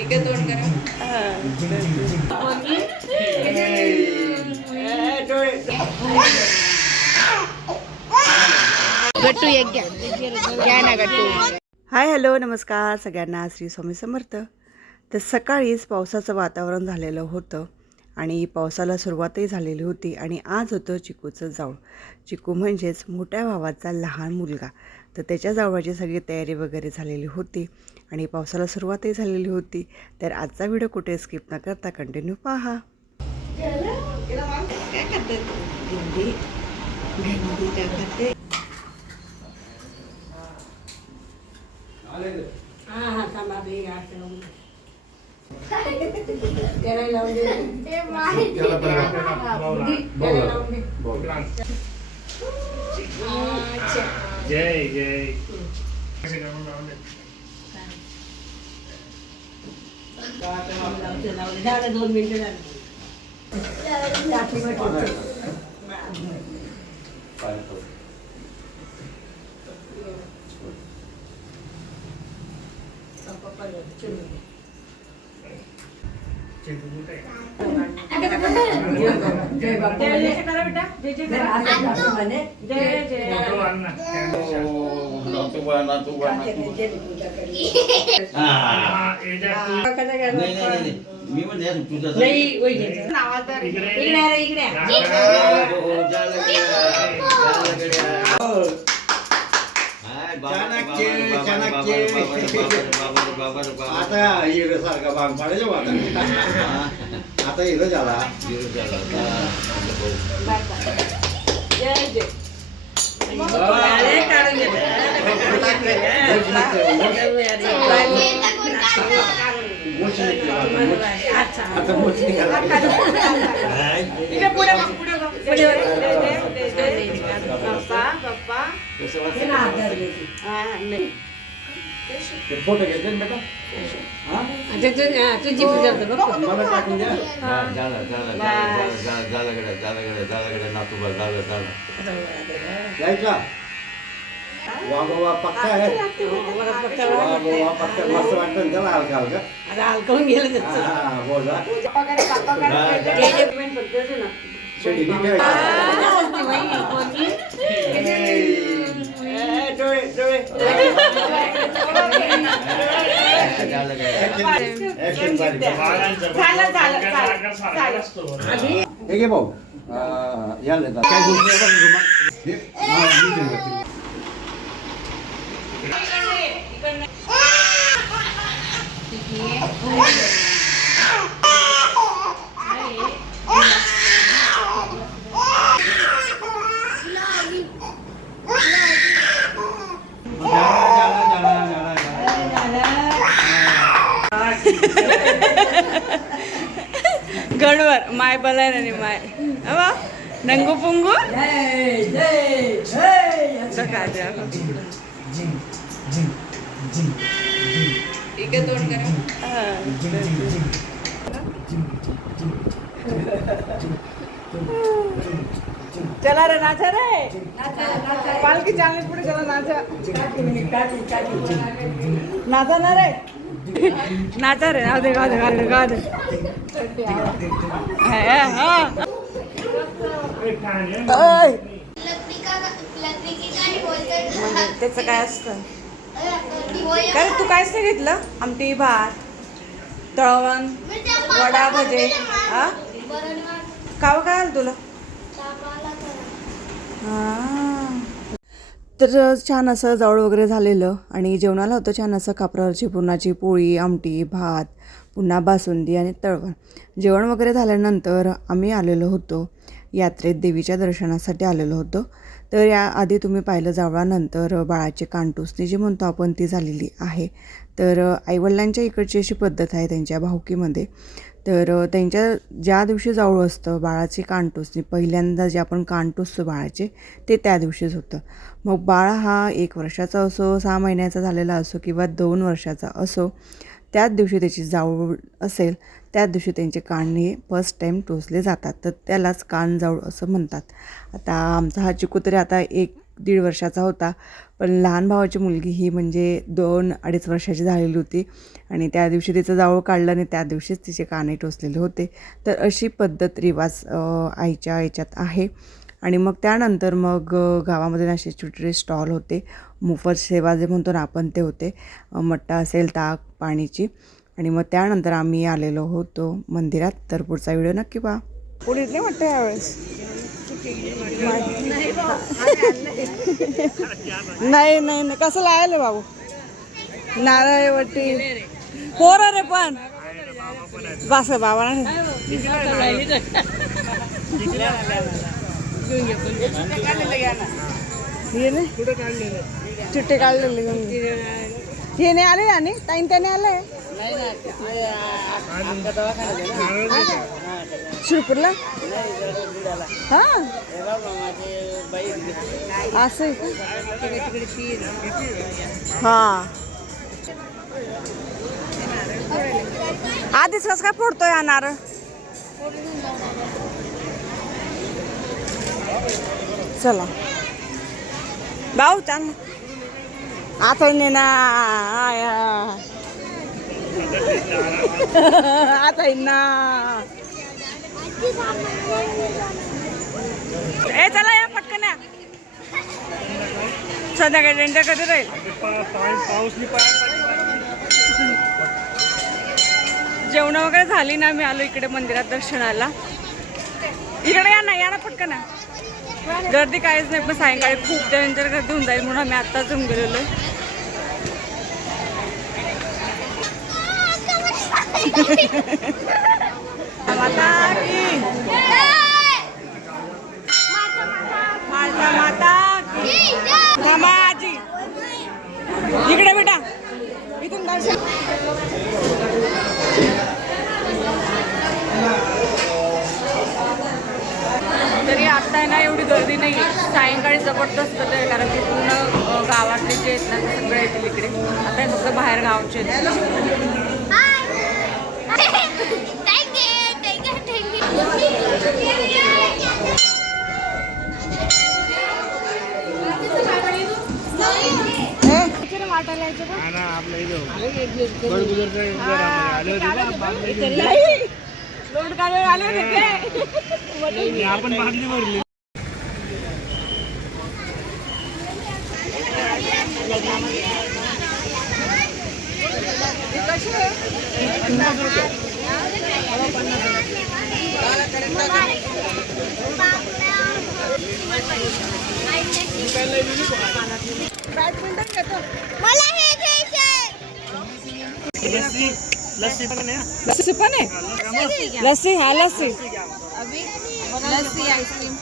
इकडे तोंड करा. गट्टू एक घ्या ना गट्टू. हाय हॅलो नमस्कार सगळ्यांना. श्री स्वामी समर्थ. तर सकाळीच पावसाचं वातावरण झालेलं होतं आणि पावसाला सुरुवातही झालेली होती आणि आज होतं चिकूचं जावळ. चिकू म्हणजेच मोठ्या भावाचा लहान मुलगा. तर त्याच्या जावळाची सगळी तयारी वगैरे झालेली होती आणि पावसाला सुरुवातही झालेली होती. तर आजचा व्हिडिओ कुठे स्किप न करता कंटिन्यू पहा. जय जय दोन मिनिटं मी म्हणजे आता हिरो सारखा भाग पाडायचा आता हिरो झाला. फोटो घेतले बेटा. तुझी पूजा मला टाकून द्या. जायचा वा बाबा पक्का आहे. वा बाबा पक्का मस्त वाटतं त्याला हलका हलका. हलकवून गेलं हा बोला शेडी हे घे भाऊ. याला काय गोष्टी गडवर माय बलाय आणि माय अवा नंगू पुंगू इकडे तोंड करा. चला रे नाचा रे. पालखी चालली पुढे चला नाचा. नाचा ना रे. नाचा रे. गादे गादे गादे गादे. त्याचं काय असतं काय तू कायच नाही घेतलं. आमटी भात तळवण वडा भजे काव काय आलं तुला. तर छान असं जावळ वगैरे झालेलं आणि जेवणाला होतं छान असं कापरावरची पुरणाची पोळी आमटी भात पुन्हा बासुंदी आणि तळवण. जेवण वगैरे झाल्यानंतर आम्ही आलेलो होतो यात्रेत देवीच्या दर्शनासाठी आलेलो होतो. तर याआधी तुम्ही पाहिलं जावळानंतर बाळाची कानटुसणी जी म्हणतो आपण ती झालेली आहे. तर आईवडिलांच्या इकडची अशी पद्धत आहे त्यांच्या भावकीमध्ये. तर त्यांच्या ज्या दिवशी जावळ असतं बाळाची कानटुसणी पहिल्यांदा जे आपण कान टोचतो बाळाचे ते त्या दिवशीच होतं. मग बाळ हा 1 वर्षाचा असो 6 महिन्याचा झालेला असो किंवा 2 वर्षाचा असो त्याच दिवशी त्याची जावळ असेल त्याच दिवशी त्यांचे कान हे फर्स्ट टाईम टोचले जातात. तर त्यालाच कान जावळ असं म्हणतात. आता आमचा हा चिकू तरी आता 1 1-1.5 वर्षाचा होता, पण लहान भावाची मुलगी ही म्हणजे 2-2.5 वर्षाची झालेली होती आणि त्या दिवशी तिचं जावळ काढलं आणि त्या दिवशीच तिचे काने टोचलेले होते. तर अशी पद्धत रिवाज आईच्या याच्यात आहे. आणि मग त्यानंतर मग गावामध्ये असे छोटे स्टॉल होते, मोफत सेवा जे म्हणतो ना आपण ते होते. मट्टा असेल, ताक, पाणीची. आणि मग त्यानंतर आम्ही आलेलो होतो मंदिरात. तर पुढचा व्हिडिओ नक्की पहा. पुढे नाही वाटतं यावेळेस नाही नाही नाही कसं लायलं बाबू नारळ वटी पोर रे पण बस बाबा चिट्टे काढलेले हे नाही आले आणि टाईम त्याने आलंय शिरपूरला हा असं हा आधीच कसं काय फोडतोय हा नारळ चला भाऊ चाल आता ना आता ना ए चला या पटकन या संध्याकाळी रेंटर कधी राहील जेवण वगैरे झाली ना मी आलो इकडे मंदिरात दर्शनाला इकडे या ना पटकन गर्दी काहीच नाही पण सायंकाळी खूप डेंजर गर्दी होऊन जाईल म्हणून आम्ही आत्ताच येऊन गेलेलो माता की माता मामाजी इकडे बेटा इथून दर्शन तरी आता आहे ना एवढी गर्दी नाही सायंकाळी जबरदस्त आहे कारण की पूर्ण गावातले जे आहेत ना ते सगळे येतील इकडे आता फक्त बाहेर गावचे लोट काढून आले होते आपण बादली भरली बॅडमिंटन घेतो मला हे घ्यायचंय लस्सी पण आहे लस्सी हा लस्सी लस्सी आईस्क्रीम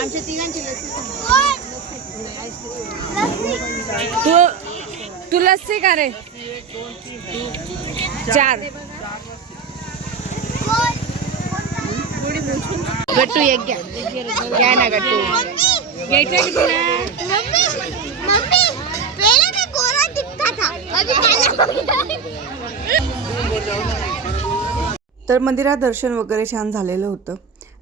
आमच्या तिघांची लस्सी तू लस्सी का रे 4 गट्टू एक घ्या ना गट्टू घ्यायचं की तुला मम्मी पहले मैं गोरा दिखता था अभी काला तर मंदिरात दर्शन वगैरे छान झालेलं होतं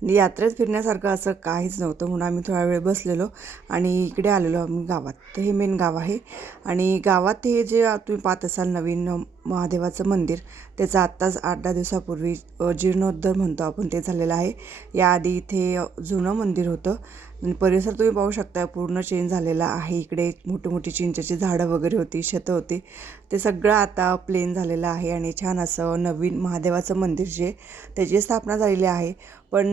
आणि यात्रेत फिरण्यासारखं असं काहीच नव्हतं म्हणून आम्ही थोडा वेळ बसलेलो आणि इकडे आलेलो आम्ही गावात. तर हे मेन गाव आहे आणि गावात हे जे तुम्ही पाहत असाल नवीन महादेवाचं मंदिर त्याचं आत्ताच 8-10 दिवसापूर्वी जीर्णोद्धार म्हणतो आपण ते झालेलं आहे. याआधी इथे जुनं मंदिर होतं आणि परिसर तुम्ही पाहू शकता पूर्ण चेंज झालेला आहे. इकडे मोठी मोठी चिंचेची झाडं वगैरे होती, शेतं होती, ते सगळं आता प्लेन झालेलं आहे आणि छान असं नवीन महादेवाचं मंदिर जे त्याची स्थापना झालेली आहे. पण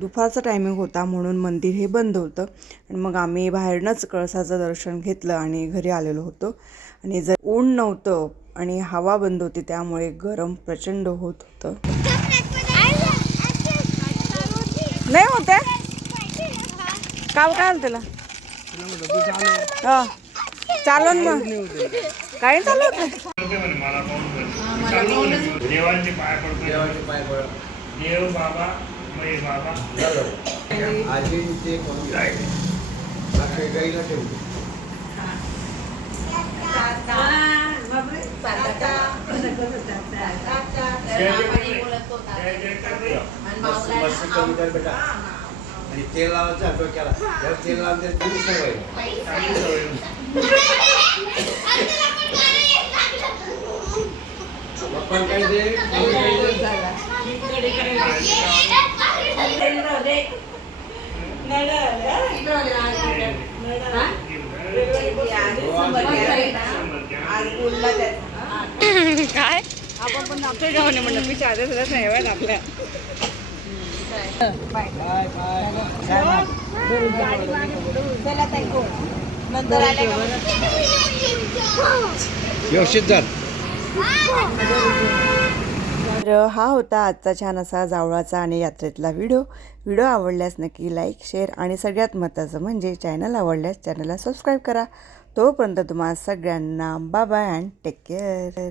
दुपारचा टायमिंग होता म्हणून मंदिर हे बंद होतं आणि मग आम्ही बाहेरनंच कळसाचं दर्शन घेतलं आणि घरी आलेलो होतो. आणि जर ऊन नव्हतं आणि हवा बंद होती त्यामुळे गरम प्रचंड होत होतं. नाही होते काल काय त्याला चालून मग काय चालू होतं देव बाबा महेश बाबा आणि तेल लावायचं डोक्याला जर तेल लावून ते तुम्ही सवय चांगली सवय. पप्पा काय दे काय आपण पण आपल्या गावाने म्हणलं मी चार्जर सुद्धा नाही वाट आपल्या व्यवस्थित झालं. तर हा होता आजचा छान असा जावळाचा आणि यात्रेतला व्हिडिओ आवडल्यास नक्की लाईक शेअर आणि सगळ्यात महत्त्वाचं म्हणजे चॅनल आवडल्यास चॅनलला सबस्क्राईब करा. तोपर्यंत तुम्हाला सगळ्यांना bye bye and take care.